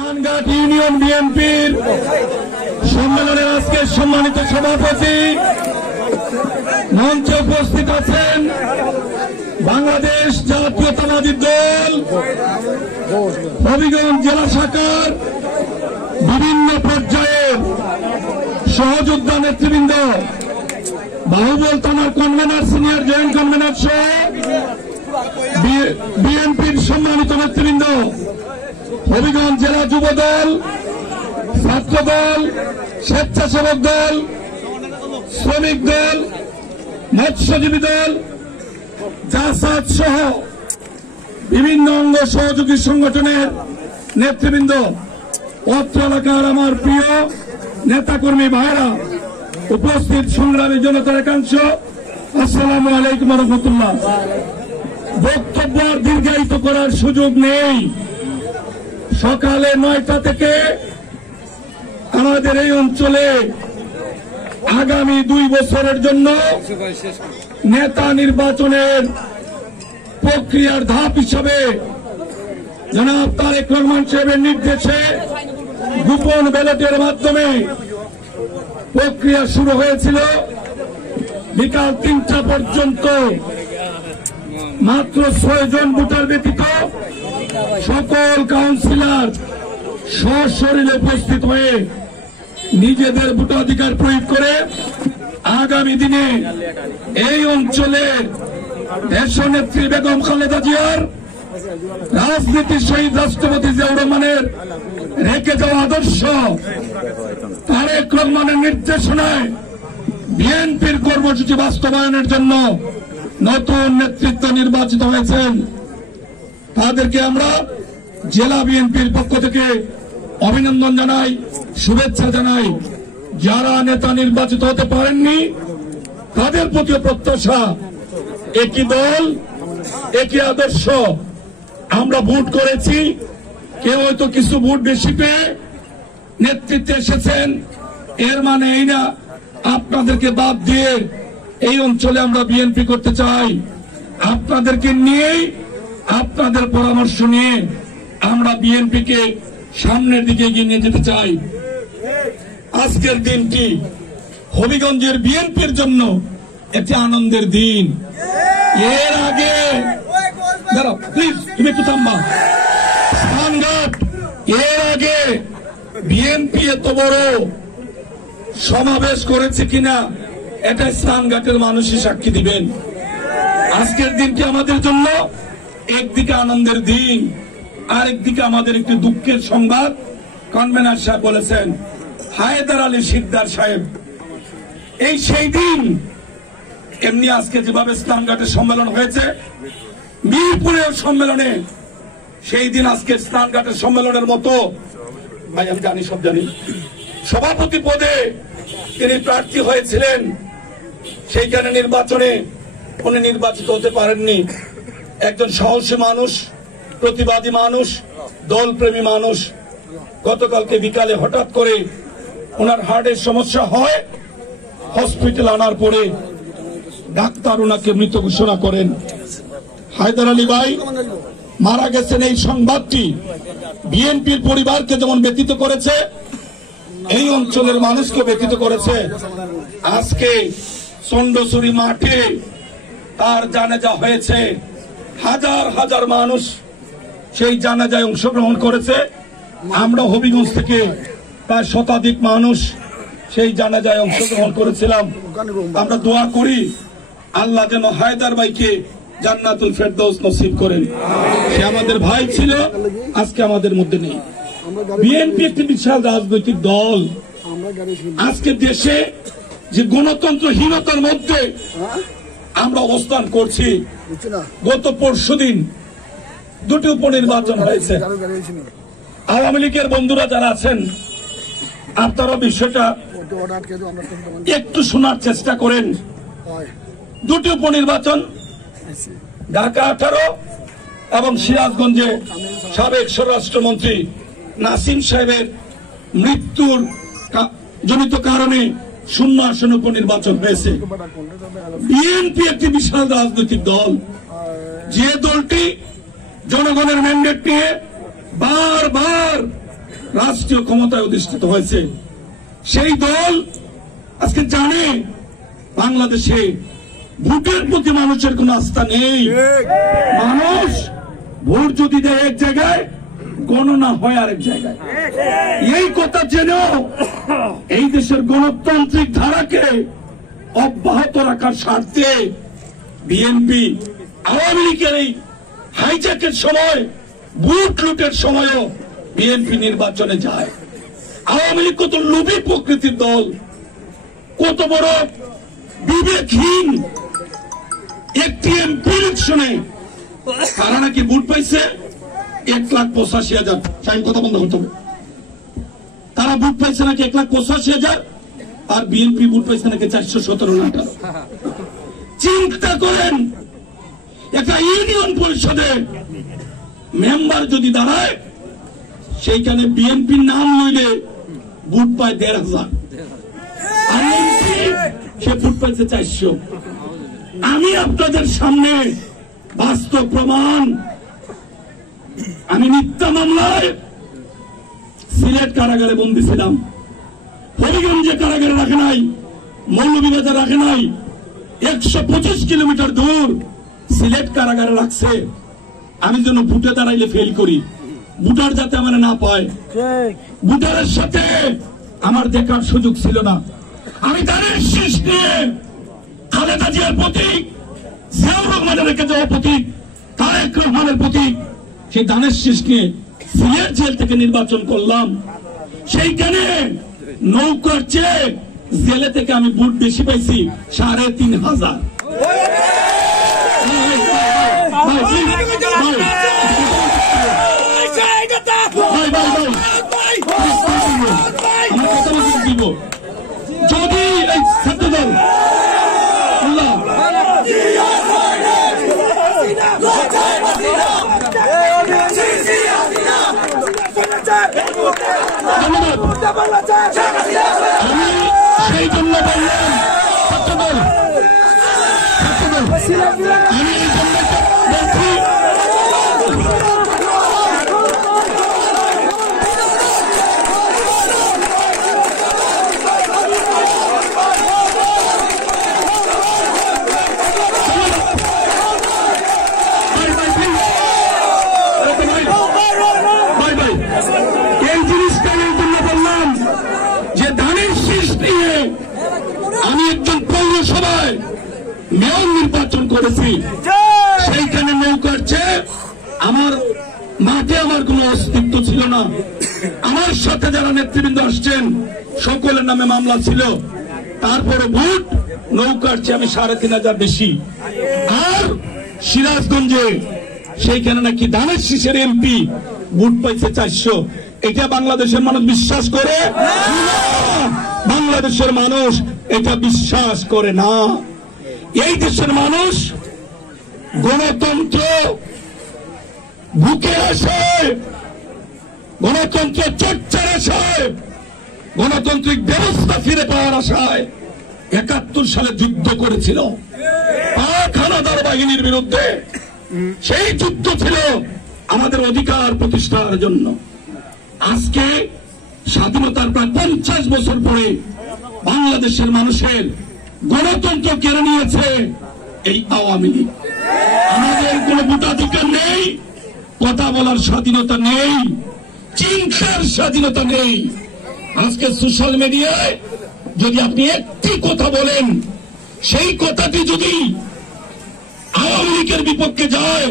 স্নানঘাট union বিএনপির সম্মেলনের আজকে সম্মানিত সভাপতি মঞ্চে উপস্থিত আছেন বাংলাদেশ জাতীয়তাবাদী দল হবিগঞ্জ জেলা শাখার বিভিন্ন পর্যায়ের সহযোদ্ধা নেতৃবৃন্দ, বাহুবল থানার কনভেনার, সিনিয়র জয়েন্ট কনভেনার সহ বিএনপির সম্মানিত নেতৃবৃন্দ, হবিগঞ্জ জেলা যুব দল, ছাত্র দল, স্বেচ্ছাসেবক দল, শ্রমিক দল, মৎস্যজীবী দল, জাসাদ সহ বিভিন্ন অঙ্গ সহযোগী সংগঠনের নেতৃবৃন্দ, অত্র এলাকার আমার প্রিয় নেতাকর্মী ভাইরা, উপস্থিত সংগ্রামী জনতার একাংশ, আসসালামু আলাইকুম ওয়া রাহমাতুল্লাহ। বক্তব্য দীর্ঘায়িত করার সুযোগ নেই। সকালে 9টা থেকে আমাদের এই অঞ্চলে আগামী 2 বছরের জন্য নেতা নির্বাচনের প্রক্রিয়ার ধাপ হিসাবে জনাব তারেক রহমান সাহেবের নির্দেশে গোপন ব্যালটের মাধ্যমে প্রক্রিয়া শুরু হয়েছিল। বিকাল 3টা পর্যন্ত মাত্র 6 জন ভোটার ব্যতীত সকল কাউন্সিলর সশরীরে উপস্থিত হয়ে নিজেদের ভোটাধিকার প্রয়োগ করে আগামী দিনে এই অঞ্চলের দেশনেত্রী বেগম খালেদা জিয়ার, রাজনীতির শহীদ রাষ্ট্রপতি জিয়াউর রহমানের রেখে যাওয়া আদর্শ, তারেক রহমানের নির্দেশনায় বিএনপির কর্মসূচি বাস্তবায়নের জন্য নতুন নেতৃত্ব নির্বাচিত হয়েছেন। তাদেরকে আমরা জেলা বিএনপির পক্ষ থেকে অভিনন্দন জানাই, শুভেচ্ছা জানাই। যারা নেতা নির্বাচিত হতে পারেননি তাদের প্রতি প্রত্যাশা, একই দল, একই আদর্শ। আমরা ভোট করেছি, কেউ হয়তো কিছু ভোট বেশি পেয়ে নেতৃত্বে এসেছেন, এর মানে এই না আপনাদেরকে বাদ দিয়ে এই অঞ্চলে আমরা বিএনপি করতে চাই। আপনাদেরকে নিয়েই, আপনাদের পরামর্শ নিয়ে আমরা বিএনপিকে সামনের দিকে এগিয়ে নিয়ে যেতে চাই। আজকের দিনটি হবিগঞ্জের বিএনপির জন্য একটি আনন্দের দিন। এর আগে দাঁড়াও প্লিজ, তুমি একটু থামবা। স্নানঘাট এর আগে বিএনপি এত বড় সমাবেশ করেছে কিনা এটা স্নানঘাটের মানুষই সাক্ষী দিবেন। আজকের দিনটি আমাদের জন্য একদিকে আনন্দের দিন, আরেকদিকে আমাদের একটি দুঃখের সংবাদ। কনভেনার সাহেব বলেছেন, হায়দার আলী শিকদার সাহেব এই সেই দিন। এমনি আজকে যেভাবে স্নানঘাটের সম্মেলন হয়েছে, মিরপুরের সম্মেলনে সেই দিন আজকে স্নানঘাটের সম্মেলনের মতো, ভাই আমি জানি, সব জানি, সভাপতি পদে তিনি প্রার্থী হয়েছিলেন। সেইখানে নির্বাচনে উনি নির্বাচিত হতে পারেননি। একজন সাহসী মানুষ, প্রতিবাদী মানুষ, দলপ্রেমী মানুষ। গতকালকে বিকালে হঠাৎ করে ওনার হার্টের সমস্যা হয়, হসপিটাল আনার পরে ডাক্তার ওনাকে মৃত ঘোষণা করেন। হায়দার আলী ভাই মারা গেছেন, এই সংবাদটি বিএনপির পরিবারকে যেমন ব্যতীত করেছে, এই অঞ্চলের মানুষকে ব্যতীত করেছে। আজকে চন্ডচুরি মাঠে তার জানাজা হয়েছে, হাজার হাজার মানুষ সেই জানাজায় অংশগ্রহণ করেছে। আমরা হবিগঞ্জ থেকে প্রায় শতাধিক মানুষ সেই জানাজায় অংশগ্রহণ করেছিলাম। আমরা দোয়া করি আল্লাহ যেন হায়দার ভাইকে জান্নাতুল ফেরদৌস নসিব করেন। সে আমাদের ভাই ছিল, আজকে আমাদের মধ্যে নেই। বিএনপি একটি বিশাল রাজনৈতিক দল। আজকে দেশে যে গণতন্ত্রহীনতার মধ্যে আমরা অবস্থান করছি, গত পরশুদিন 2টি উপনির্বাচন হয়েছে। আওয়ামী লীগের বন্ধুরা যারা আছেন, আপনারা বিষয়টা একটু শোনার চেষ্টা করেন। 2টি উপনির্বাচন, ঢাকা 18 এবং সিরাজগঞ্জে সাবেক স্বরাষ্ট্রমন্ত্রী নাসিম সাহেবের মৃত্যুর জনিত কারণে 0 আসনে উপনির্বাচন হয়েছে। বিএনপি একটি বিশাল রাজনৈতিক দল, যে দলটি জনগণের ম্যান্ডেট নিয়ে বারবার রাষ্ট্রীয় ক্ষমতায় অধিষ্ঠিত হয়েছে, সেই দল আজকে জানে বাংলাদেশে ভোটের প্রতি মানুষের কোন আস্থা নেই। মানুষ ভোট যদি দেয় এক জায়গায়, গণনা হয় আরেক জায়গায়। এই কথা জেনেও এই দেশের গণতান্ত্রিক ধারাকে অব্যাহত রাখার স্বার্থে বিএনপি আওয়ামী লীগের এই হাইজ্যাকের সময়, বুট লুটের সময়ও বিএনপি নির্বাচনে যায়। আওয়ামী লীগ কত লোভী প্রকৃতির দল, কত বড় বিবেকহীন। একটি এমপি ইলেকশনে তারা নাকি ভোট পাইছে 1,85,000। সাইন কথা বন্ধ করতে হবে। তারা ভোট পাইছে নাকি 1,85,000, আর বিএনপি ভোট পাইছে নাকি 417। চিন্তা করেন, একটা ইউনিয়ন পরিষদে মেম্বার যদি দাঁড়ায়, সেইখানে বিএনপির নাম লইলে ভোট পায় 1,500, আর এমপি সে ভোট পাইছে 400। আমি আপনাদের সামনে বাস্তব প্রমাণ। আমি মিথ্যা মামলায় সিলেট কারাগারে বন্দী ছিলাম, হবিগঞ্জে কারাগারে রাখে নাই, মৌলভীবাজার রাখে নাই, 125 কিলোমিটার দূর সিলেট কারাগারে রাখছে। আমি যেন ভোটে দাঁড়াইলে ফেল করি, ভোটার যাতে আমার না পায়। ভোটারের সাথে আমার দেখার সুযোগ ছিল না। আমি ধানের শীষ নিয়ে খালেদা জিয়ার প্রতীক, জিয়াউর রহমানের রেখে যাওয়া প্রতীক, তারেক রহমানের প্রতীক, সেই ধানের শীষ নিয়ে সিলেট জেল থেকে নির্বাচন করলাম। সেইখানে নৌকার চেয়ে জেলে থেকে আমি ভোট বেশি পাইছি 3,500। যদি এই ছাত্রদল আমি সেই জন্য বললাম, ছাত্রদল আমি এই জন্য বলছি, এই জিনিসটা এই জন্য বললাম যে ধানের শীষ নিয়ে আমি একজন পৌরসভায় মেয়র নির্বাচন করেছি। সেইখানে নৌকার চেয়ে আমার মাঠে আমার কোনো অস্তিত্ব ছিল না। আমার সাথে যারা নেতৃবৃন্দ আসছেন সকলের নামে মামলা ছিল, তারপরে ভোট নৌকার চেয়ে আমি 3,500 বেশি। আর সিরাজগঞ্জে সেইখানে নাকি ধানের শীষের এমপি ভোট পাইছে 400। এটা বাংলাদেশের মানুষ বিশ্বাস করে না। বাংলাদেশের মানুষ এটা বিশ্বাস করে না। এই দেশের মানুষ গণতন্ত্র বুকে আসে, গণতন্ত্র চর্চার আশায়, গণতান্ত্রিক ব্যবস্থা ফিরে পাওয়ার আশায় 71 সালে যুদ্ধ করেছিল পাক হানাদার বাহিনীর বিরুদ্ধে। সেই যুদ্ধ ছিল আমাদের অধিকার প্রতিষ্ঠার জন্য। আজকে স্বাধীনতার প্রায় 50 বছর পরে বাংলাদেশের মানুষের গণতন্ত্র কেড়ে নিয়েছে এই আওয়ামী লীগ। আমাদের কোন ভোটাধিকার নেই, কথা বলার স্বাধীনতা নেই, চিন্তার স্বাধীনতা নেই। আজকে সোশ্যাল মিডিয়ায় যদি আপনি একটি কথা বলেন, সেই কথাটি যদি আওয়ামী লীগের বিপক্ষে যায়,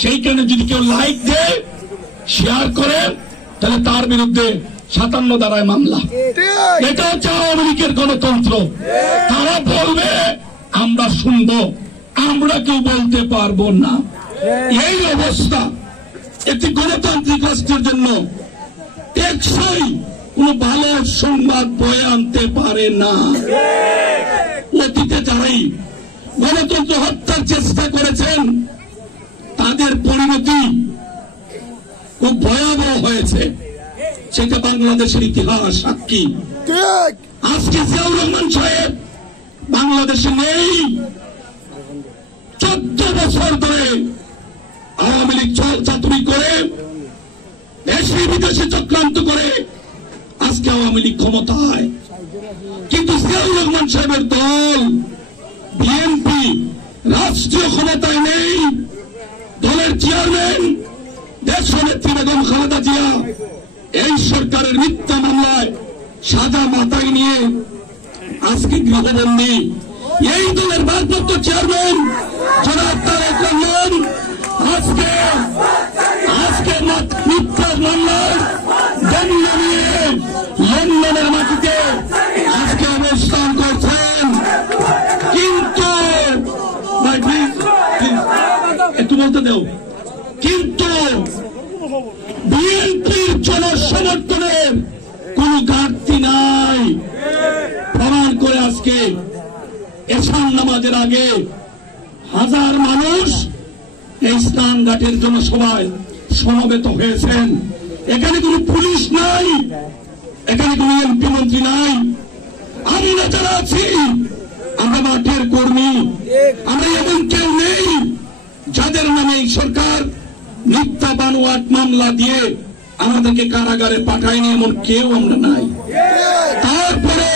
সেইখানে যদি কেউ লাইক দেয়, শেয়ার করে, তাহলে তার বিরুদ্ধে 57 ধারায় মামলা। এটা হচ্ছে আওয়ামী লীগের গণতন্ত্র। তারা বলবে আমরা শুনবো, আমরা কেউ বলতে পারবো না। এই অবস্থা একটি গণতান্ত্রিক রাষ্ট্রের জন্য টেকসই কোন ভালো সংবাদ বয়ে আনতে পারে না। অতীতে যারাই গণতন্ত্র হত্যার চেষ্টা করেছেন, তাদের পরিণতি খুব ভয়াবহ হয়েছে। সেটা বাংলাদেশের ইতিহাস সাক্ষী। আজকে জিয়াউর রহমান সাহেব বাংলাদেশে নেই। 14 বছর ধরে আওয়ামী লীগ চাতুরি করে, দেশে বিদেশে চক্রান্ত করে আওয়ামী লীগ ক্ষমতায়, কিন্তু জিয়াউর রহমান সাহেবের দল বিএনপি রাষ্ট্রীয় ক্ষমতায় নেই। দলের চেয়ারম্যান দেশনেত্রী বেগম খালেদা জিয়া এই সরকারের মিথ্যা মামলায় সাজা মাথায় নিয়ে আজকে গৃহবন্দী। এই দলের ভারপ্রাপ্ত চেয়ারম্যান জনাব তারেক রহমান আজকে মিথ্যা মামলায় দণ্ড নিয়ে লন্ডনের মাটিতে আজকে অবস্থান করছেন। কিন্তু একটু বলতে দেও, কিন্তু বিএনপির জনসমর্থনের কোন ঘাটতি নাই। প্রমাণ করে আজকে এশার নামাজের আগে হাজার মানুষ এই স্নানঘাটের জনসভায় সমবেত হয়েছেন। এখানে কোনো পুলিশ নাই, এখানে কোনো এমপি মন্ত্রী নাই। আমরা যারা আছি আমরা মাঠের কর্মী, আমরা এমন কেউ নেই যাদের নামে এই সরকার মিথ্যা বানোয়াট মামলা দিয়ে আমাদেরকে কারাগারে পাঠায়নি, এমন কেউ আমরা নাই। তারপরে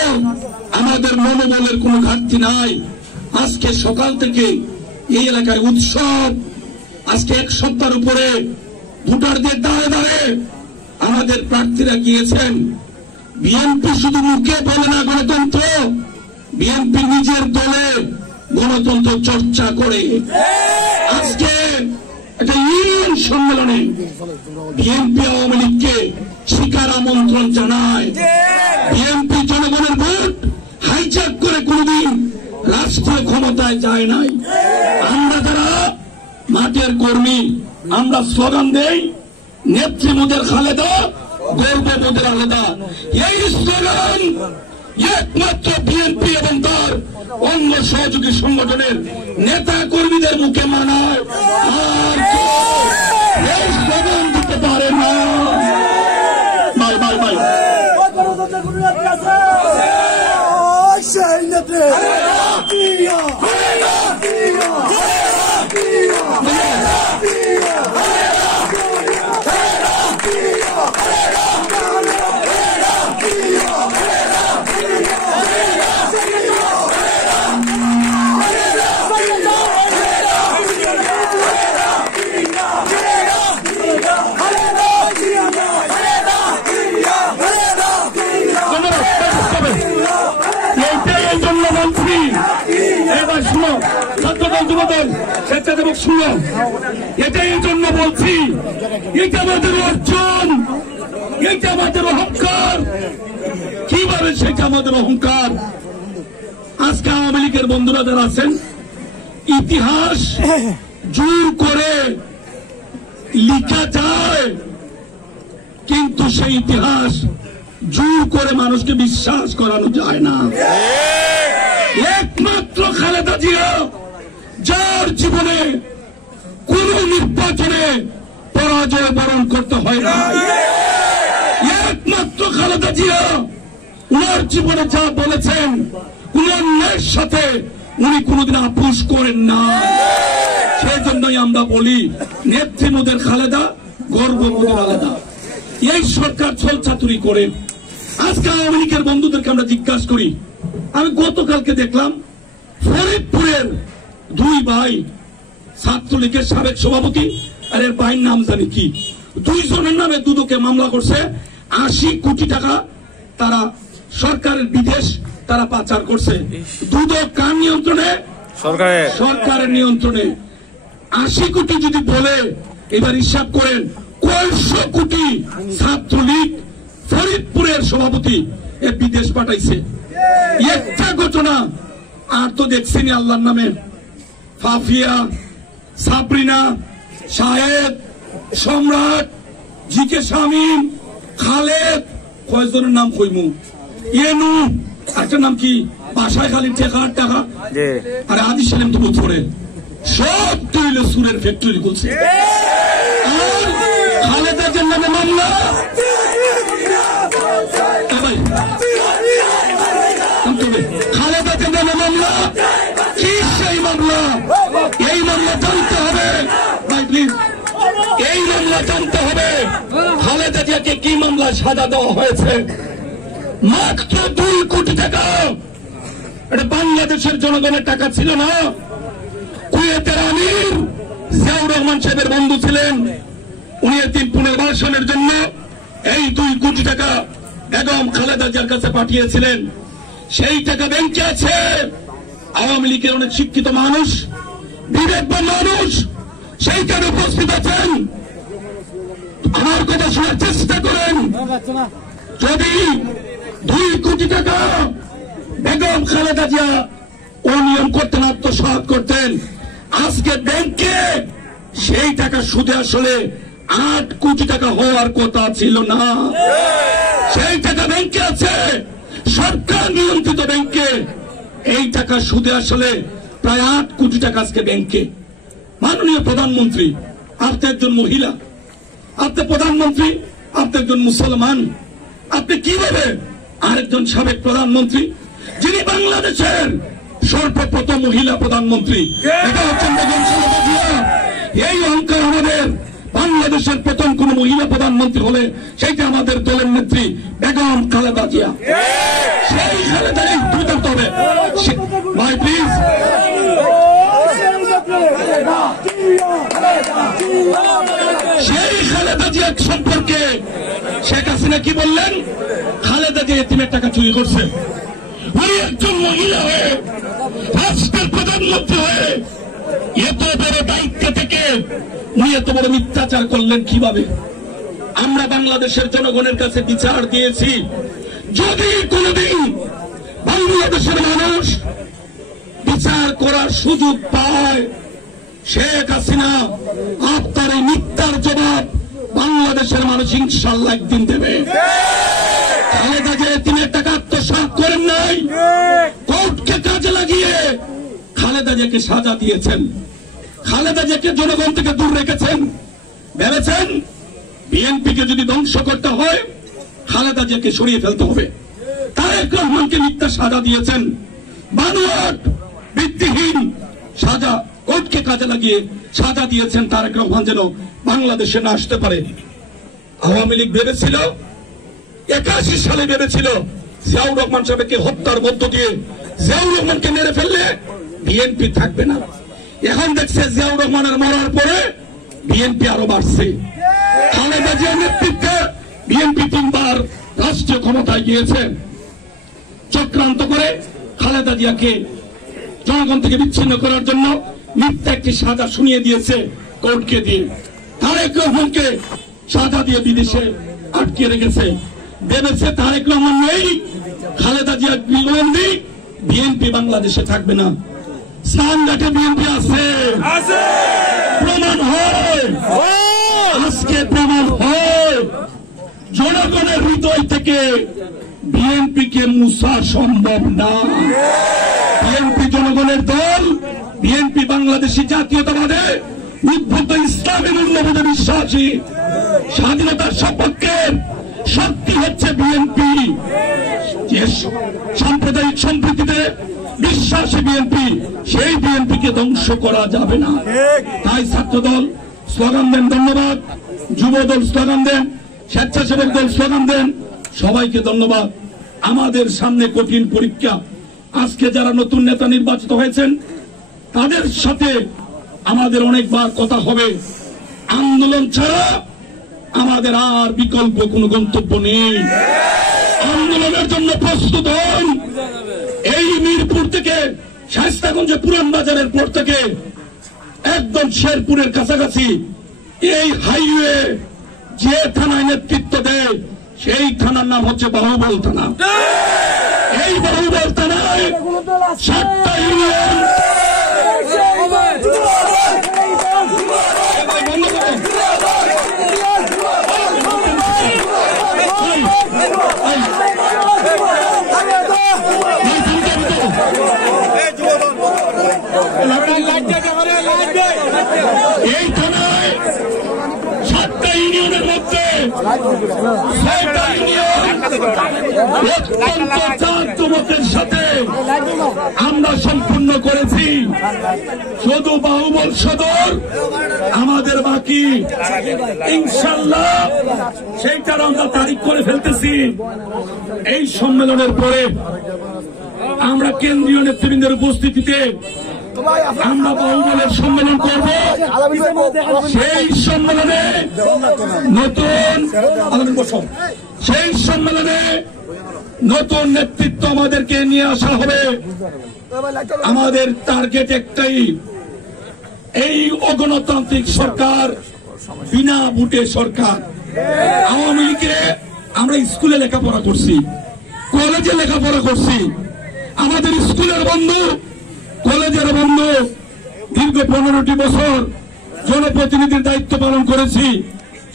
আমাদের মনোবলের কোনো ঘাটতি নাই। আজকে সকাল থেকে এই এলাকায় উৎসব। আজকে এক সপ্তাহের উপরে ভোটারদের দাঁড়ে দাঁড়ে আমাদের প্রার্থীরা গিয়েছেন। বিএনপি শুধু মুখে বলে না গণতন্ত্র, বিএনপি নিজের দলে গণতন্ত্র চর্চা করে। আজকে একটা ইউনিয়ন সম্মেলনে বিএনপি আওয়ামী লীগকে শিকার আমন্ত্রণ জানায়। বিএনপি জনগণের ভোট হাইজ্যাক করে কোনদিন রাষ্ট্রীয় ক্ষমতায় যায় নাই। আমরা যারা মাঠের কর্মী আমরা স্লোগান দেই, নেত্রী মোদের খালেদা, গর্ব মোদের আলাদা। এই স্লোগান একমাত্র বিএনপি এবং তার অঙ্গ সহযোগী সংগঠনের নেতা কর্মীদের মুখে মানায়, আর এই স্লোগান দিতে পারে না। বাই বাই বাই স্বেচ্ছাসেবক শুনো, এটাই এই জন্য বলছি, এটা আমাদের অর্জন, এটা আমাদের অহংকার। কিভাবে সেটা আমাদের অহংকার? আজকে আওয়ামী লীগের বন্ধুরা যারা আছেন, ইতিহাস জোর করে লিখা যায়, কিন্তু সেই ইতিহাস জোর করে মানুষকে বিশ্বাস করানো যায় না। একমাত্র খালেদা জিয়া, যার জীবনে কোন নির্বাচনে পরাজয় বরণ করতে হয় না, একমাত্র খালেদা জিয়া উনার জীবনে যা বলেছেন, কোন অন্যায়ের সাথে উনি কোনদিন আপোষ করেন না। সেই জন্যই আমরা বলি নেত্রী মোদের খালেদা, গর্ব মোদের আলাদা। এই সরকার ছলচাতুরি করে। আজকে আওয়ামী লীগের বন্ধুদেরকে আমরা জিজ্ঞাসা করি, আমি গতকালকে দেখলাম ফরিদপুরের দুই ভাই ছাত্রলীগের সাবেক সভাপতি, আর এর ভাইয়ের নাম জানি কি, দুইজনের নামে দুদকে মামলা করছে। 80 কোটি টাকা তারা সরকারের বিদেশ তারা পাচার করছে। দুদক কার নিয়ন্ত্রণে? সরকারের নিয়ন্ত্রণে। 80 কোটি যদি বলে, এবার হিসাব করেন কয়শো কোটি ছাত্রলীগ ফরিদপুরের সভাপতি এ বিদেশ পাঠাইছে। একটা ঘটনা আর তো দেখছেনি আল্লাহর নামে, ফাফিয়া, সাবরিনা, শাহেদ, সম্রাট, জিকে শামীম, খালেদ, কয়জনের নাম কইমু, এনু, একটা নাম কি, বাসায় খালি টাকা, আর আদি সালেম তো বছরে সব তৈল সুরের ফ্যাক্টরি করছে। আর খালেদার নামে মামলা, খালেদার নামে মামলা, কি সেই মামলা? এই মামলা জানতে হবে ভাই, প্লিজ এই মামলা জানতে হবে খালেদা জিয়াকে কি মামলা সাজা দেওয়া হয়েছে। মাত্র 2 কোটি টাকা। এটা বাংলাদেশের জনগণের টাকা ছিল না। কুয়েতের আমির জিয়াউর রহমান সাহেবের বন্ধু ছিলেন, উনি এতিম পুনর্বাসনের জন্য এই 2 কোটি টাকা বেগম খালেদা জিয়ার কাছে পাঠিয়েছিলেন। সেই টাকা ব্যাংকে আছে। আওয়ামী লীগের অনেক শিক্ষিত মানুষ, বিবেকবান মানুষ সেইখানে উপস্থিত আছেন। আমার কথা শোনার চেষ্টা করেন। যদি 2 কোটি টাকা বেগম খালেদা জিয়া অনিয়ম করতেন, আত্মসাৎ করতেন, আজকে ব্যাংকে সেই টাকা সুদে আসলে 8 কোটি টাকা হওয়ার কথা ছিল না। সেই টাকা ব্যাংকে আছে, সরকার নিয়ন্ত্রিত ব্যাংকে। এই টাকা সুদে আসলে প্রায় 8 কোটি টাকা আজকে ব্যাংকে। মাননীয় প্রধানমন্ত্রী, আপনি একজন মহিলা, আপনি প্রধানমন্ত্রী, আপনি একজন মুসলমান, আপনি কিভাবে আরেকজন সাবেক প্রধানমন্ত্রী, যিনি বাংলাদেশের সর্বপ্রথম মহিলা প্রধানমন্ত্রী, এটা হচ্ছেন বেগম খালেদা জিয়া। এই অঙ্কে আমাদের বাংলাদেশের প্রথম কোন মহিলা প্রধানমন্ত্রী হলে সেইটা আমাদের দলের নেত্রী বেগম খালেদা জিয়া। সেই খালেদা তুলতে হবে। ভাই প্লিজ, সেই খালেদা জিয়া সম্পর্কে শেখ হাসিনা কি বললেন? খালেদা জিয়া এতিমের টাকা চুরি করছে। উনি একজন মহিলা হয়ে, রাষ্ট্রের প্রধানমন্ত্রী হয়ে এত বড় দায়িত্ব থেকে উনি এত বড় মিথ্যাচার করলেন কিভাবে? আমরা বাংলাদেশের জনগণের কাছে বিচার দিয়েছি, যদি কোনদিন বাংলাদেশের মানুষ বিচার করার সুযোগ পায়, শেখ হাসিনা আপনার এই মিথ্যার জবাব বাংলাদেশের মানুষ ইনশাআল্লাহ একদিন দেবে। খালেদা জিয়া এতিমের টাকা আত্মসাৎ করেন নাই, কোর্টকে কাজে লাগিয়ে খালেদা জিয়াকে সাজা দিয়েছেন। খালেদা জিয়াকে জনগণ থেকে দূর রেখেছেন। ভেবেছেন বিএনপিকে যদি ধ্বংস করতে হয় খালেদা জিয়াকে সরিয়ে ফেলতে হবে। তারেক রহমানকে মিথ্যা সাজা দিয়েছেন, বানোয়াট ভিত্তিহীন সাজা, কোর্টকে কাজে লাগিয়ে সাজা দিয়েছেন তারেক রহমান যেন বাংলাদেশে না আসতে পারে। আওয়ামী লীগ ভেবেছিল, 81 সালে ভেবেছিল জিয়াউর রহমান সাহেবকে হত্যার মধ্য দিয়ে জিয়াউর রহমানকে মেরে ফেললে বিএনপি থাকবে না। এখন দেখছে জিয়াউর রহমানের মরার পরে বিএনপি আরো বাড়ছে। খালেদা জিয়ার নেতৃত্বে বিএনপি 3 বার রাষ্ট্রীয় ক্ষমতায় গিয়েছে। চক্রান্ত করে খালেদা জিয়াকে জনগণ থেকে বিচ্ছিন্ন করার জন্য মিথ্যা একটি সাজা শুনিয়ে দিয়েছে কোর্টকে দিয়ে। তারেক রহমানকে সাজা দিয়ে বিদেশে আটকে রেখেছে। ভেবেছে তারেক রহমান নেই, খালেদা জিয়া গৃহবন্দী, বিএনপি বাংলাদেশে থাকবে না। স্নানঘাটে বিএনপি আছে, প্রমাণ হয়, আজকে প্রমাণ হয়। জনগণের হৃদয় থেকে বিএনপিকে মুছা সম্ভব না। বিএনপি জনগণের দল, বিএনপি বাংলাদেশী জাতীয়তাবাদে উদ্ভূত ইসলামী মূল্যবোধে বিশ্বাসী, স্বাধীনতার সপক্ষে শক্তি হচ্ছে বিএনপি। সাম্প্রদায়িক সম্প্রীতিতে বিশ্বাসী বিএনপি, সেই বিএনপিকে ধ্বংস করা যাবে না। তাই ছাত্রদল স্লোগান দেন ধন্যবাদ, যুবদল স্লোগান দেন, স্বেচ্ছাসেবক দল স্লোগান দেন। সবাইকে ধন্যবাদ। আমাদের সামনে কঠিন পরীক্ষা। আজকে যারা নতুন নেতা নির্বাচিত হয়েছেন তাদের সাথে আমাদের অনেকবার কথা হবে। আন্দোলন ছাড়া আমাদের আর বিকল্প কোনো গন্তব্য নেই। আন্দোলনের জন্য প্রস্তুত হন। এই মিরপুর থেকে শায়েস্তাগঞ্জে পুরান বাজারের পর থেকে একদম শেরপুরের কাছাকাছি এই হাইওয়ে যে থানায় নেতৃত্ব দেয় সেই থানার নাম হচ্ছে বাহুবল থানা। এই বাহুবল থানায় 7টা ইউনিয়ন, এই থানায় 7টা ইউনিয়নের মধ্যে 6টা ইউনিয়ন অত্যন্ত জাঁকজমকের সাথে আমরা সম্পূর্ণ করেছি। শুধু বাহুবল সদর আমাদের বাকি, ইনশাল্লাহ সেইটার আমরা তারিখ করে ফেলতেছি। এই সম্মেলনের পরে আমরা কেন্দ্রীয় নেতৃবৃন্দের উপস্থিতিতে আমরা বাহুবলের সম্মেলন করব। সেই সম্মেলনে নতুন নেতৃত্ব আমাদেরকে নিয়ে আসা হবে। আমাদের টার্গেট একটাই, এই অগণতান্ত্রিক সরকার, বিনা ভোটে সরকার। আওয়ামী লীগে আমরা স্কুলে লেখাপড়া করছি, কলেজে লেখাপড়া করছি, আমাদের স্কুলের বন্ধু, কলেজের বন্ধু, দীর্ঘ 15টি বছর জনপ্রতিনিধির দায়িত্ব পালন করেছি।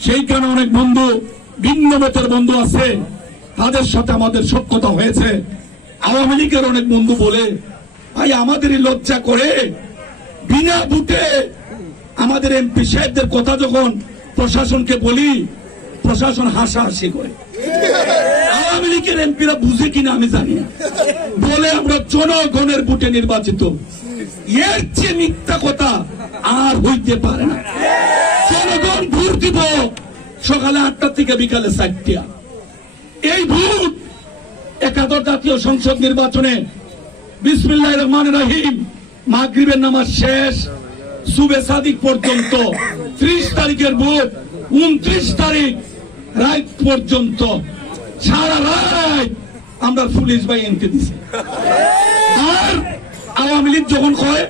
সেইখানে অনেক বন্ধু, ভিন্ন মতের বন্ধু আছে, তাদের সাথে আমাদের সখ্যতা হয়েছে। আওয়ামী লীগের অনেক বন্ধু বলে, ভাই আমাদেরই লজ্জা করে বিনা ভোটে আমাদের এমপি সাহেবদের কথা যখন প্রশাসনকে বলি, প্রশাসন হাসাহাসি করে। আওয়ামী লীগের এমপিরা বুঝে কিনা আমি জানি না, বলে আমরা জনগণের ভোটে নির্বাচিত। এর চেয়ে মিথ্যা কথা আর হইতে পারে না। জনগণ ভোট দিব সকালে 8টা থেকে বিকালে 4টা। এই ভোট 71 জাতীয় সংসদ নির্বাচনে বিসমিল্লাহির রহমানির রহিম মাগরিবের নামাজ শেষ, সুবে সাদিক পর্যন্ত 30 তারিখের ভোট, 29 তারিখ রাত পর্যন্ত সারা রাত আমরা পুলিশ বাহিনীকে দিছি। আর আওয়ামী লীগ যখন কয়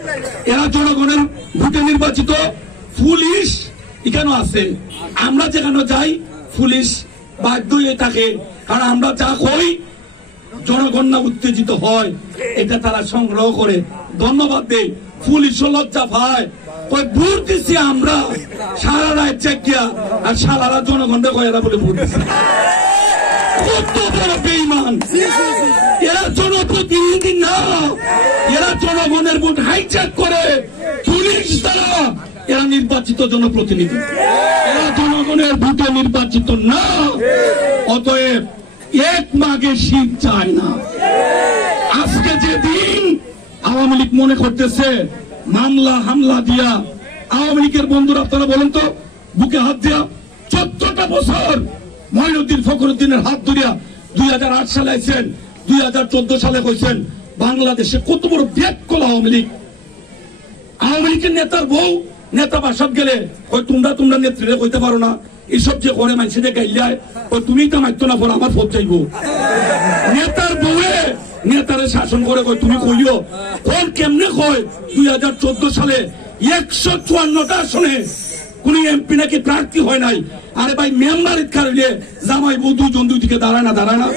এরা জনগণের ভোটে নির্বাচিত, পুলিশ এখানে আছে, আমরা যেখানে যাই পুলিশ বাধ্য হয়ে থাকে। কারণ আমরা যা কই জনগণ না উত্তেজিত হয়, এটা তারা সংগ্রহ করে ধন্যবাদ দেয়। পুলিশও লজ্জা পায়, ভোট দিচ্ছি আমরা সারা রাত চেকিয়া, আর সারা জনগণকে কয় এরা বলে ভোট দিচ্ছে। কত বড় বেঈমান এরা! জনপ্রতিনিধি না, এরা জনগণের ভোট হাইজ্যাক করে পুলিশ দ্বারা এরা নির্বাচিত জনপ্রতিনিধি, এরা জনগণের ভোটে নির্বাচিত না। অতএব এক মাঘে শীত চায় না। আজকে যে দিন আওয়ামী লীগ মনে করতেছে মামলা হামলা দিয়া, আওয়ামী লীগের বন্ধুরা আপনারা বলেন তো, বুকে হাত দিয়া 14টা বছর মঈনুদ্দিন ফখরুদ্দিনের হাত ধরিয়া 2008 সালে আইছেন, 2014 সালে কইছেন বাংলাদেশে কত বড় ব্যাক করল আওয়ামী লীগ। আওয়ামী লীগের নেতার বউ নেতা বাসাত গেলে ওই তোমরা নেত্রীরা কইতে পারো না, এইসব যে করে মানুষের গাইলায় ওই তুমি তো মাইতো না পর আমার ফোট চাইব। নেতার বউয়ে নেতারে শাসন করে কয় তুমি কইও, কোন কেমনে কয় 2014 সালে 154টা আসনে কোন এমপি নাকি প্রার্থী হয় নাই। আরে ভাই মেম্বারিত কারণে জামাই বউ দুজন দুই দিকে দাঁড়ায় না, দাঁড়ায় না।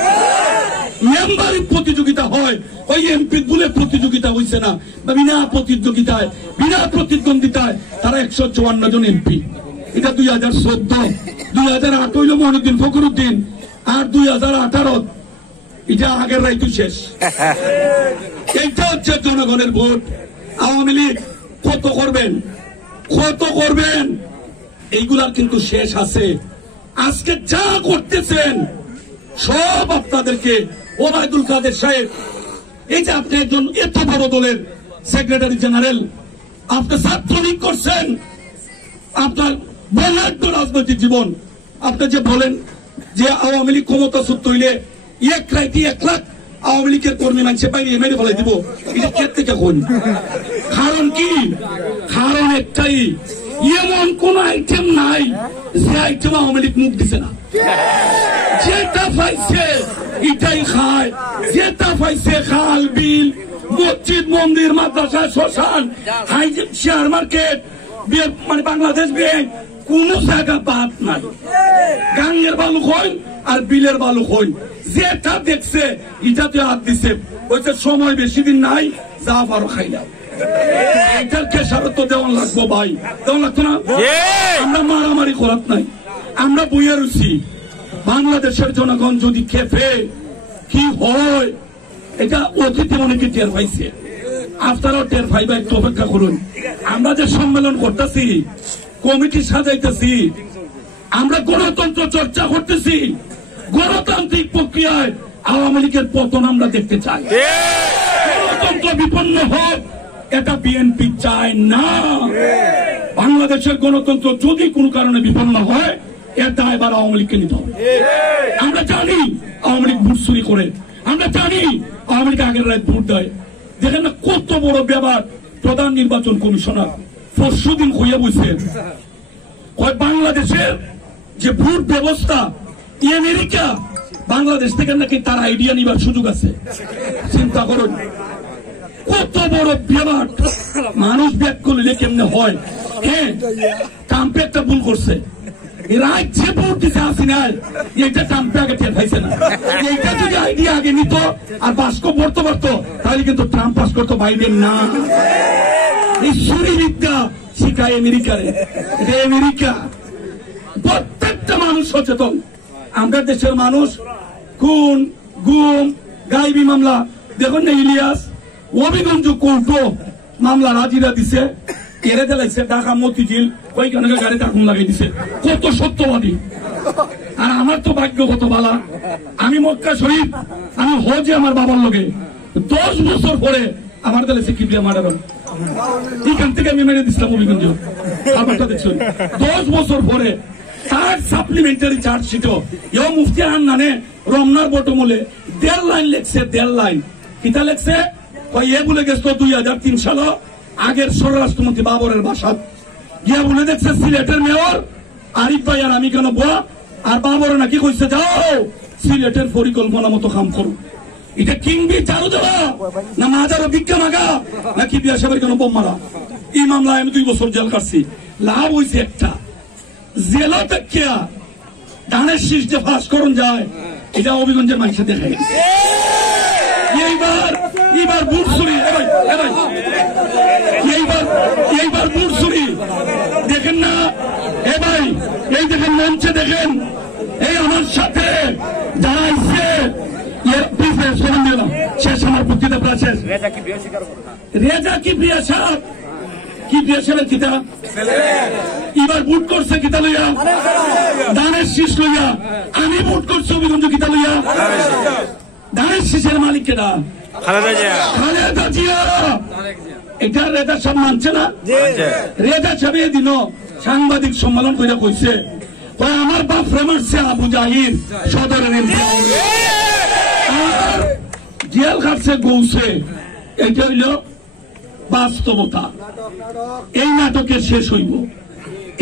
মেম্বারিত প্রতিযোগিতা হয়, ওই এমপি বলে প্রতিযোগিতা হয়েছে না, বিনা প্রতিযোগিতায় বিনা প্রতিদ্বন্দ্বিতায় তারা 154 জন এমপি। এটা 2014, 2008 হইল মঈনুদ্দিন ফখরুদ্দিন, আর 2018 এটা আগের রাইতু শেষ। এইটা হচ্ছে জনগণের ভোট। আওয়ামী লীগ কত করবেন, কত করবেন, এইগুলার কিন্তু শেষ আছে। আজকে যা করতেছেন সব আপনাদেরকে ওবায়দুল কাদের সাহেব, এই যে আপনি একজন এত বড় দলের সেক্রেটারি জেনারেল, আপনি ছাত্রলীগ করছেন, আপনার বর্ণাঢ্য রাজনৈতিক জীবন, আপনি যে বলেন যে আওয়ামী লীগ ক্ষমতাচ্যুত হইলে 1 লাখ আওয়ামী লীগের কর্মী মানুষের বাইরে মেরে ফেলাই দিব, এটা কে থেকে কোন কারণ কি? কারণ একটাই, এমন কোন আইটেম নাই যে আইটেম আওয়ামী লীগ মুখ দিছে না। যেটা পাইছে এটাই খায়, যেটা পাইছে খাল বিল, মসজিদ মন্দির মাদ্রাসা শ্মশান শেয়ার মার্কেট মানে বাংলাদেশ ব্যাংক কোন জায়গা বাদ নাই। গাঙ্গের বালু হইন আর বিলের বালু হইন, যেটা দেখছে এটাতে হাত দিছে। ওইটা সময় বেশি দিন নাই, যা পারো খাইলাম। এটার কেসারত তো দেওয়ান লাগবো ভাই, দেওয়ান লাগতো না। আমরা মারামারি করাত নাই, আমরা বইয়া রয়েছি। বাংলাদেশের জনগণ যদি খেপে কি হয় এটা অতীতে অনেকে টের পাইছে, আপনারাও টের পাইবা, একটু অপেক্ষা করুন। আমরা যে সম্মেলন করতেছি, কমিটি সাজাইতেছি, আমরা গণতন্ত্র চর্চা করতেছি, গণতান্ত্রিক প্রক্রিয়ায় আওয়ামী লীগের পতন আমরা দেখতে চাই। গণতন্ত্র বিপন্ন হোক এটা বিএনপি চায় না। বাংলাদেশের গণতন্ত্র যদি কোনো কারণে বিপন্ন হয় এর দায়ভার আওয়ামী লীগকে নিতে হবে। আমরা জানি আওয়ামী লীগ ভোট চুরি করে, আমরা জানি আওয়ামী লীগ আগের রাত ভোট দেয়। দেখেন না কত বড় ব্যাপার। প্রধান নির্বাচন কমিশনার পরশুদিন হইয়া বলছে বাংলাদেশের যে ভোট ব্যবস্থা আমেরিকা বাংলাদেশ থেকে নাকি তার আইডিয়া নিবার সুযোগ আছে। চিন্তা করুন কত বড় ব্যাপার। মানুষ ব্যাক করলে কেমনে হয়। হ্যাঁ, ট্রাম্পে একটা ভুল করছে। রাজ্যে ভোট দিতে আসি নাই, এইটা ট্রাম্পে আগে টের পাইছে না। এইটা যদি আইডিয়া আগে নিত আর বাস্ক পড়তে পারতো তাহলে কিন্তু ট্রাম্প পাস করতো, বাইডেন না। এই চুরি বিদ্যা শিখায় আমেরিকারে। এটা আমেরিকা। প্রত্যেকটা মানুষ সচেতন। আমরা দেশের মানুষ খুন গুম গাইবি মামলা দেখুন না, ইলিয়াস অভিগঞ্জ কোর্টও মামলা রাজিরা দিছে, কেড়ে দিলাইছে। ঢাকা মতিঝিল ওইখানে গাড়িতে আগুন লাগাই দিছে। কত সত্যবাদী। আর আমার তো ভাগ্য কত বালা, আমি মক্কা শরীফ আমি হজে আমার বাবার লগে 10 বছর পরে আমার দলে সে কিবরিয়া মারাবেন এখান থেকে আমি মেরে দিচ্ছিলাম অভিগঞ্জ। ব্যাপারটা দেখছেন 10 বছর পরে তার সাপ্লিমেন্টারি চার্জশিটও ইও মুফতি আন্নানে রমনার বটমূলে 1.5 লাইন লেখছে। 1.5 লাইন কিতা লেখছে? এ বলে গেছে 2003 সালে আগের স্বরাষ্ট্রমন্ত্রী বাবরের বাসা গিয়া বলে দেখছে সিলেটের মেয়র আরিফ ভাই আর আমি কেন বোয়া আর বাবর নাকি কইছে যাও সিলেটের পরিকল্পনা মতো কাম করো। এটা কিংবি চালু দেওয়া না মাজারও ভিক্ষা মাগা না কি বিয়া সাহেবের কেন বোম মারা? এই মামলায় আমি 2 বছর জেল কাটছি। লাভ হয়েছে একটা, জেলা দেখিয়া ধানের শীষ যে ফাঁস করুন যায় এটা অভিগঞ্জের মানুষে দেখা গেছে। এইবার বুট চুরি এইবার বুট চুরি দেখেন না এ ভাই, এই দেখেন মঞ্চে দেখেন এই আমার সাথে যারা আসছে শেষ আমার বক্তৃতা প্রায় শেষ। রেজা কি প্রিয়া সাহেব কি প্রিয়া সাহেবের কিতা এবার বুট করছে কিতা লইয়া ধানের শীষ লইয়া। আমি বুট করছি অভিগঞ্জ কিতা লইয়া। ধানের শীষের মালিক কেডা? খালেদা জিয়া। এটা রেজা সাহেব মানছে না? রেজা সাহেব এদিন সাংবাদিক সম্মেলন করে কইছে আমার বাপ মারছে আবু জাহির সদরের এমপি আর জেল খাটছে গৌসে। এটা হইল বাস্তবতা। এই নাটকের শেষ হইব,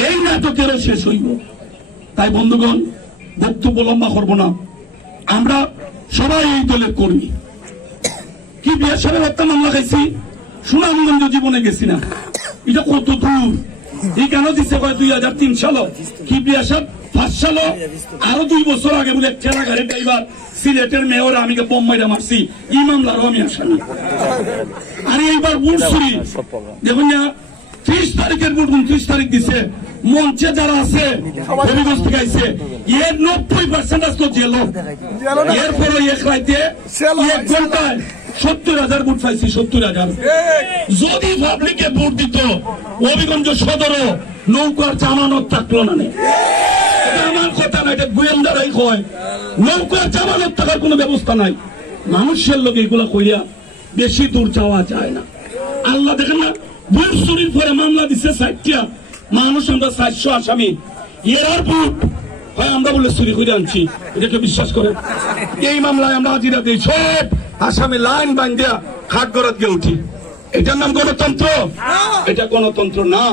এই নাটকেরও শেষ হইব। তাই বন্ধুগণ বক্তব্য লম্বা করবো না। আমরা সবাই এই দলের কর্মী। কি বিয়া সাহেবের হত্যা মামলা খাইছি, সুনামগঞ্জ জীবনে গেছি না। এটা কত দূর। এই কেন দিচ্ছে 2003 সালে কি বিয়া সাহেব 5 সালে আরো 2 বছর আগে বলে ঠেলা গাড়ি ড্রাইভার সিলেটের মেয়র আমিকে বোম মাইরা মারছি। এই মামলারও আমি আসামি। আর এইবার বুট চুরি দেখুন না 30 তারিখের বুট 29 তারিখ দিছে। মঞ্চে যারা আছে হবিগঞ্জ থেকে আইছে এর 90% আসতো জেল। এরপরে এক রাইতে 1 ঘন্টায় 70,000 ভোট পাইছি। 70,000 যদি পাবলিকে ভোট দিত হবিগঞ্জ সদরও নৌকার জামানত থাকলো না। আমার কথা না, এটা গোয়েন্দারাই কয় নৌকার জামানত থাকার কোন ব্যবস্থা নাই। মানুষের লোক এগুলা কইয়া বেশি দূর যাওয়া যায় না। আল্লাহ দেখেন না ভোট চুরির পরে মামলা দিচ্ছে 60টা মানুষ, আমরা 400 আসামি। এর ভোট হয় আমরা বলে চুরি করে আনছি, এটাকে বিশ্বাস করে এই মামলায় আমরা হাজিরা দিই। সব আসামি লাইন বান্ধা খাটগড়াত গিয়ে উঠি। এটার নাম গণতন্ত্র? এটা গণতন্ত্র না।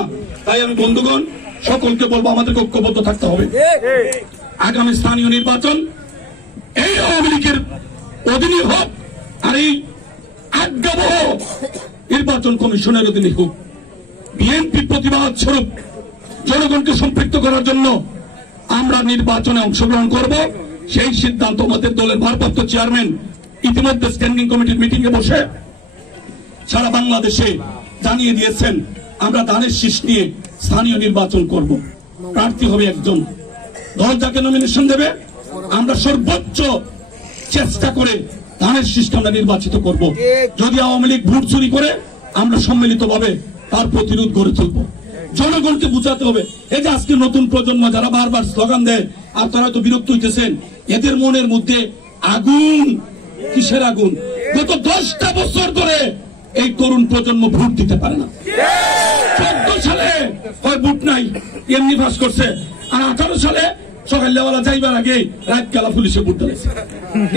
তাই আমি বন্ধুগণ সকলকে বলবো আমাদেরকে ঐক্যবদ্ধ থাকতে হবে। আগামী স্থানীয় নির্বাচন এই আওয়ামী লীগের অধীনে হোক আর এই আজ্ঞাবহ নির্বাচন কমিশনের অধীনে হোক। বিএনপি প্রতিবাদ স্বরূপ জনগণকে সম্পৃক্ত করার জন্য আমরা নির্বাচনে অংশগ্রহণ করব। সেই সিদ্ধান্ত আমাদের দলের ভারপ্রাপ্ত চেয়ারম্যান ইতিমধ্যে স্ট্যান্ডিং কমিটির মিটিং এ বসে সারা বাংলাদেশে জানিয়ে দিয়েছেন। আমরা ধানের শীষ নিয়ে স্থানীয় নির্বাচন করব। প্রার্থী হবে একজন। দল যাকে নমিনেশন দেবে আমরা সর্বোচ্চ চেষ্টা করে ধানের শীষকে আমরা নির্বাচিত করব। যদি আওয়ামী লীগ ভোট চুরি করে আমরা সম্মিলিতভাবে তার প্রতিরোধ গড়ে তুলব। জনগণকে বুঝাতে হবে। এই যে আজকে নতুন প্রজন্ম যারা বারবার স্লোগান দেয়, আপনারা তো বিরক্ত হইতেছেন, এদের মনের মধ্যে আগুন, কিসের আগুন? গত 10টা বছর ধরে এই তরুণ প্রজন্ম ভোট দিতে পারে না। 14 সালে হয় ভোট নাই, এমনি পাস করছে, আর 18 সালে সকালবেলা যাইবার আগে রাত কালা পুলিশে ভোট দিয়েছে।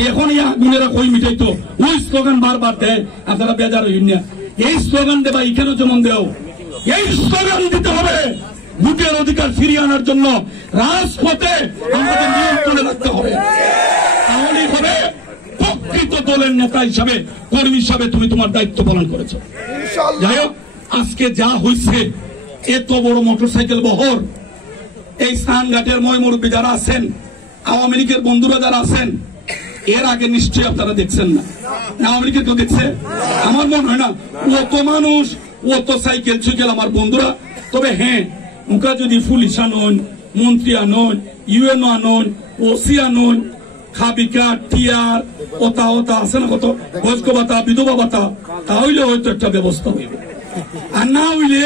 এখন এই আগুনেরা কই মিটাইতো? ওই স্লোগান বারবার দেয়, আপনারা বেজার হইন না। এই স্লোগান দেবা এখানে যেমন দেও, এই স্লোগান দিতে হবে ভোটের অধিকার ফিরিয়ে আনার জন্য। রাজপথে আমাদের নিয়ন্ত্রণে রাখতে হবে, তাহলেই হবে প্রকৃত দলের নেতা হিসাবে, কর্মী হিসাবে তুমি তোমার দায়িত্ব পালন করেছো। যাই হোক, আজকে যা হয়েছে, এত বড় মোটরসাইকেল বহর, এই স্থানঘাটের ময়মুরব্বী যারা আছেন, আওয়ামী লীগের বন্ধুরা যারা আছেন, এর আগে নিশ্চয়ই আপনারা দেখছেন না। আওয়ামী লীগের কেউ দেখছে? আমার মনে হয় না। অত মানুষ, অত সাইকেল সুইকেল আমার বন্ধুরা। তবে হ্যাঁ, ওরা যদি পুলিশ আনন, মন্ত্রী আনন, ইউএনও আনন, ওসি আনন, খাবিকা, টিআর, ওতা ওতা আছে না কত, বয়স্ক ভাতা, বিধবা ভাতা, তাহলে হয়তো একটা ব্যবস্থা হইবে। আর না হইলে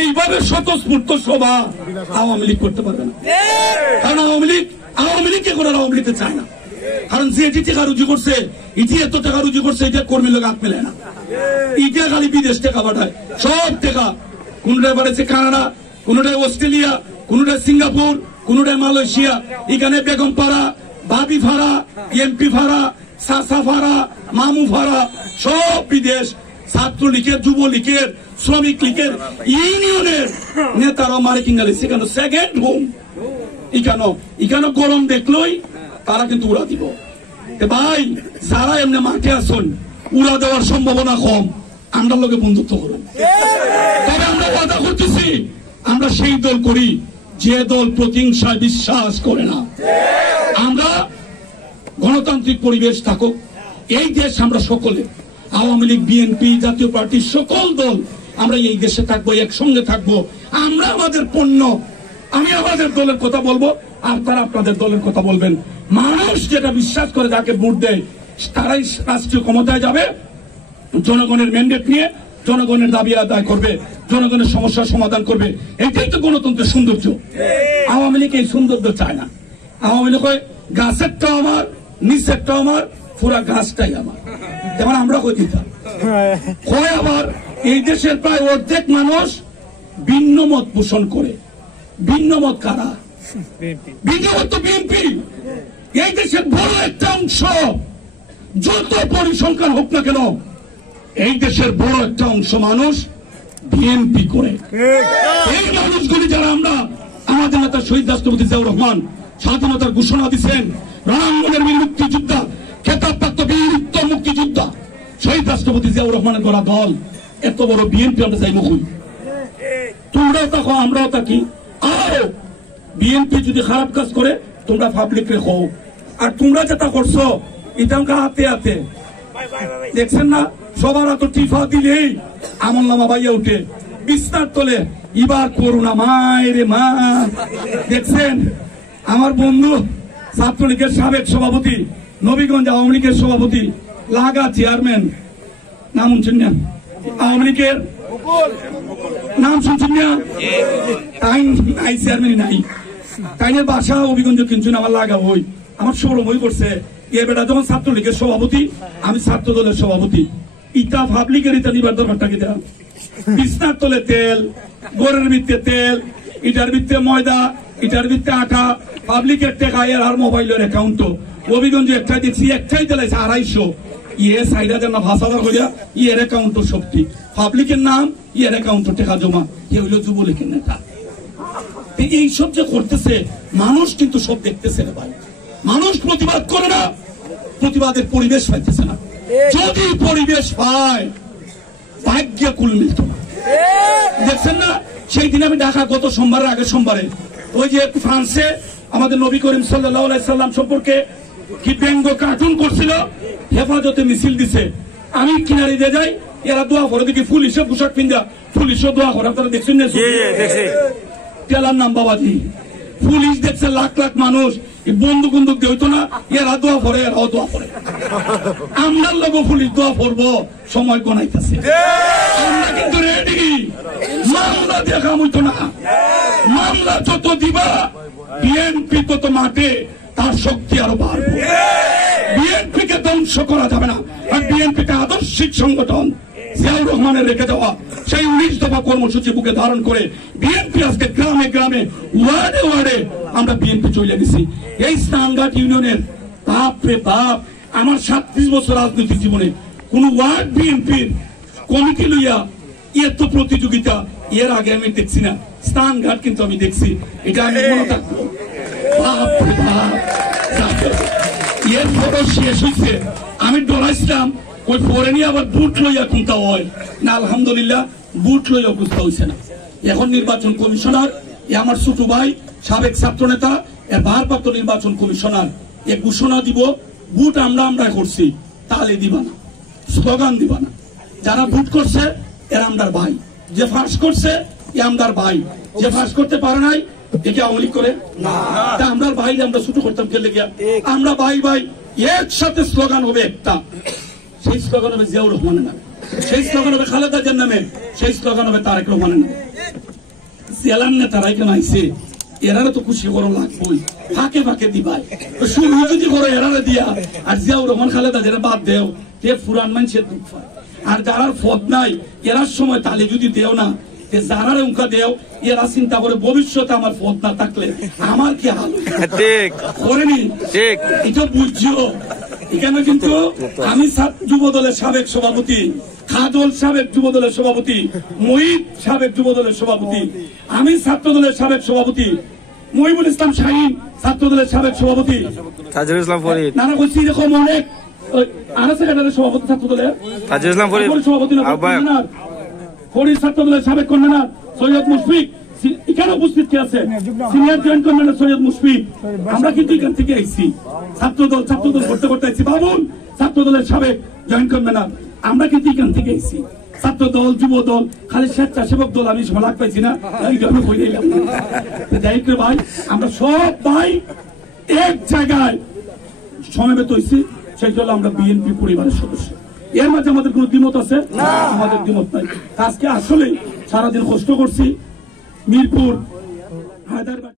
এইভাবে স্বতঃস্ফূর্ত সভা আওয়ামী লীগ করতে পারবে না। কারণ আওয়ামী লীগ কে করে আওয়ামী লীগকে চায় না। কারণ যে এটি টাকা রুজি করছে, এটি এত টাকা রুজি করছে, এটা কর্মীর লোক হাত মেলায় না। এটা খালি বিদেশ টাকা পাঠায়, সব টাকা কোনটায় পাঠাচ্ছে কানাডা, কোনটায় অস্ট্রেলিয়া, কোনটায় সিঙ্গাপুর, কোনটায় মালয়েশিয়া। এখানে বেগম পাড়া, বাবি ভাড়া, এমপি ভাড়া, সাসা ভাড়া, মামু ভাড়া, সব বিদেশ। ছাত্রলীগের, যুবলীগের, শ্রমিক লীগের, ইউনিয়নের নেতারা মারে কিনালে সেখানে সেকেন্ড হোম। এখানে গরম দেখলই তারা কিন্তু উড়া দিব। ভাই, যারা এমনি মাঠে আসুন, উড়া দেওয়ার সম্ভাবনা কম, আমরা লোকে বন্ধুত্ব করুন। তবে আমরা ওয়াদা করতেছি, আমরা সেই দল করি যে দল প্রতিহিংসায় বিশ্বাস করে না। আমরা গণতান্ত্রিক পরিবেশ থাকুক এই দেশ, আমরা সকলে, আওয়ামী লীগ, বিএনপি, জাতীয় পার্টি, সকল দল আমরা এই দেশে থাকবো, একসঙ্গে থাকবো। আমরা আমাদের পণ্য, আমি আমাদের দলের কথা বলবো, আর তারা আপনাদের দলের কথা বলবেন। মানুষ যেটা বিশ্বাস করে, যাকে ভোট দেয়, তারাই রাষ্ট্রীয় ক্ষমতায় যাবে, জনগণের ম্যান্ডেট নিয়ে জনগণের দাবি আদায় করবে, জনগণের সমস্যার সমাধান করবে। এটাই তো গণতন্ত্রের সৌন্দর্য। আওয়ামী লীগ এই সৌন্দর্য চায় না। আওয়ামী লীগ হয় গাছেরটাও আমার, নিচেরটাও আমার, পুরা গাছটাই আমার। যেমন আমরা কই দিতাম হয়। আবার এই দেশের প্রায় অর্ধেক মানুষ ভিন্ন মত পোষণ করে। ভিন্ন মত কারা? ভিন্ন মত তো বিএনপি। এই দেশের বড় একটা অংশ, যত পরিসংখ্যান হোক না কেন, এই দেশের বড় একটা অংশ মানুষ বিএনপি করে। এই মানুষগুলি যারা, আমরা, আমাদের নেতা শহীদ রাষ্ট্রপতি জিয়াউর রহমান স্বাধীনতার ঘোষণা দিচ্ছেন, রণাঙ্গনের বীর মুক্তিযোদ্ধা, খেতাবপ্রাপ্ত বীর উত্তম মুক্তিযোদ্ধা শহীদ রাষ্ট্রপতি জিয়াউর রহমানের গড়া দল, এত বড় বিএনপি আমরা যাই মুখুই। তোমরাও থাকো, আমরাও থাকি। আর বিএনপি যদি খারাপ কাজ করে, তোমরা পাবলিক রেখো। আর তোমরা যেটা করছো, এটা হাতে হাতে দেখছেন না, সবার হাতে টিফা দিলেই আমল নামা বাইয়া উঠে, বিস্তার তোলে। এবার করুণা মায়েরে মা, দেখছেন আমার বন্ধু ছাত্রলীগের সাবেক সভাপতি, নবীগঞ্জ আওয়ামী লীগের সভাপতি, লাগা চেয়ারম্যান, নাম শুনছেন না? আওয়ামী লীগের নাম শুনছেন না? তাই চেয়ারম্যান নাই, তাইনের বাসা অভিগঞ্জ কিনছেন, আমার লাগা ওই আমার শোরুম হয়ে করছে। এ বেটা যখন ছাত্রলীগের সভাপতি, আমি ছাত্র দলের সভাপতি, ইটা পাবলিকের ইটা নিবার দরকারটা কি দেওয়া? বিছনার তলে তেল, গড়ের ভিত্তে তেল, ইটার ভিত্তে ময়দা, ইটার ভিত্তে আটা, পাবলিকের টেকা, এর আর মোবাইলের অ্যাকাউন্ট। অভিগঞ্জ একটাই দেখছি, একটাই চালাইছে 250, ইয়ে 4000 না 5000 করিয়া, ইয়ের অ্যাকাউন্ট শক্তি, পাবলিকের নাম, ইয়ের অ্যাকাউন্ট টেকা জমা। এ হইল যুবলীগের নেতা। এইসব যে করতেছে, মানুষ কিন্তু সব দেখতেছে রে ভাই। মানুষ প্রতিবাদ করে না, প্রতিবাদের পরিবেশ পাইতেছে না। যদি পরিবেশ পায়, ভাগ্যে কুল মিলত না। দেখছেন না, সেই দিন আমি ঢাকা গত সোমবারের আগের সোমবারে, ওই যে ফ্রান্সে আমাদের নবী করিম সাল্লাল্লাহু আলাইহি সাল্লাম সম্পর্কে কি ব্যঙ্গ কার্টুন করছিল, হেফাজতে মিছিল দিছে। আমি কিনারে দিয়ে যাই, এরা দোয়া করে দেখি পুলিশের পোশাক পিন্ধা, পুলিশও দোয়া করে। আপনারা দেখছেন না? টেলার নাম বাবাজি। পুলিশ দেখছে লাখ লাখ মানুষ, বন্দুক বন্দুক দিয়ে হইতো না, এরা দোয়া পড়ে, এরাও দোয়া পড়ে। আমরা লোক পুলিশ দোয়া পড়বো, সময় গনাইতেছে। আমরা কিন্তু রেডি, মামলা দেখা হইতো না। মামলা যত দিবা বিএনপি তত মাঠে তার শক্তি আরো বাড়বে। বিএনপি কে ধ্বংস করা যাবে না। আর বিএনপি কে আদর্শিক সংগঠন জিয়াউর রহমানের রেখে দেওয়া সেই 19 দফা কর্মসূচি বুকে ধারণ করে বিএনপি আজকে গ্রামে গ্রামে ওয়ার্ডে ওয়ার্ডে আমরা বিএনপি চলে গেছি। এই স্নানঘাট ইউনিয়নের বাপরে বাপ, আমার 37 বছর রাজনৈতিক জীবনে কোন ওয়ার্ড বিএনপির কমিটি লইয়া এত প্রতিযোগিতা এর আগে আমি দেখছি না। স্নানঘাট কিন্তু আমি দেখছি, এটা আমি মনে থাকবো। বাপরে বাপ, এর ফটো শেষ হয়েছে, আমি ডরাইছিলাম ওই পরে নিয়ে আবার বুট লইয়া কোনটা হয় না। আলহামদুলিল্লাহ বুট লইয়া বুঝতে হয়েছে না। এখন নির্বাচন কমিশনার আমার ছোট ভাই সাবেক ছাত্র নেতা এর ভারপ্রাপ্ত নির্বাচন কমিশনার এ ঘোষণা দিব, বুট আমরা করছি, তালে দিবা না, স্লোগান দিবা না। যারা বুট করছে এর আমরার ভাই, যে ফাঁস করছে এ আমরার ভাই, যে ফাঁস করতে পারে নাই একে আওয়ামী লীগ করে না। আমরা ভাই, আমরা ছোট করতাম খেলে গিয়া, আমরা ভাই ভাই একসাথে স্লোগান হবে একটা। সেই স্লোগান হবে জিয়াউর রহমানের নামে, সেই স্লোগান হবে খালেদা জিয়ার নামে, সেই স্লোগান হবে তারেক রহমানের নামে। জেলার নেতারা এখানে আইসে, এরারে তো খুশি করো লাগবই, ফাঁকে ফাঁকে দিবাই। শুরু যদি করো এরারে দিয়া আর জিয়াউর রহমান খালেদা জিয়ারে বাদ দেও, তে ফুরান মানুষের দুঃখ পায়। আর যারা ফদ নাই এরার সময় তালে যদি দেও না, যারা উনকা দেও, এরা চিন্তা করে ভবিষ্যতে আমার পথ না থাকলে আমার কি হাল করেনি। এটা বুঝছো। এখানে কিন্তু আমি যুব দলের সাবেক সভাপতি, খাদল সাবেক যুব দলের সভাপতি, মহিত সাবেক যুব দলের সভাপতি, আমি ছাত্র দলের সাবেক সভাপতি, মহিবুল ইসলাম শাহিন ছাত্র দলের সাবেক সভাপতি, তাজুল ইসলাম ফরিদ, নানা বলছি এরকম অনেক আরো সেক্রেটারির সভাপতি ছাত্র দলের, তাজুল ইসলাম ফরিদ সভাপতি, ফরিদ ছাত্র দলের সাবেক কনভেনার সৈয়দ মুশফিক এখানে উপস্থিত কে আছে, senior joint convener Syed Mushfiq. আমরা কিন্তু এখান থেকে আইছি, ছাত্রদল করতে করতে আইছি। বাবুল ছাত্র দলের সাবেক জয়েন্ট কনভেনার, আমরা কিন্তু এখান থেকে আইছি। ছাত্র দল, যুব দল, খালি স্বেচ্ছাসেবক দল আমি ভাগ পাইছি না, ভাই আমরা সব ভাই এক জায়গায় সমবেত হয়েছি। সেই জন্য আমরা বিএনপি পরিবারের সদস্য। এর মাঝে আমাদের কোন দ্বিমত আছে? আমাদের দ্বিমত নাই। আজকে আসলে সারাদিন কষ্ট করছি, মিরপুর, হায়দ্রাবাদ।